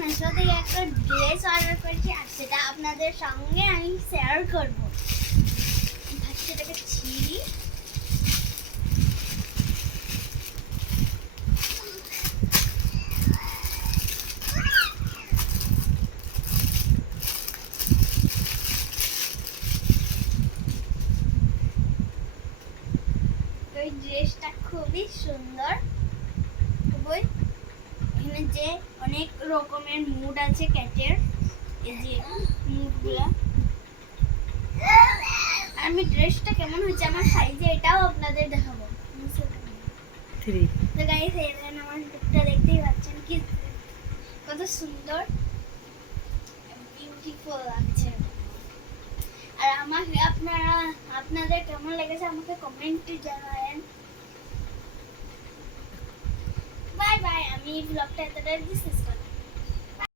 মেশো থেকে একটা dress order করেছি আর সেটা আপনাদের সঙ্গে আমি শেয়ার করব। সেটাকে ছিঁড়ি। ওই ড্রেসটা খুবই সুন্দর। খুবই এখানে যে অনেক রকমের মুড আছে ক্যাটের, এই যে মুডগুলা। আমি ড্রেসটা কেমন হচ্ছে আমার সাইজে এটাও আপনাদের দেখাবো। তো গাইস এই দেখেন আমার লুকটা দেখতেই পাচ্ছেন কি কত সুন্দর বিউটিফুল লাগছে। আর আমাকে আপনাদের কেমন লেগেছে আমাকে কমেন্টে জানাবেন। বাই বাই, আমি ব্লগটা এতটাই শেষ করলাম।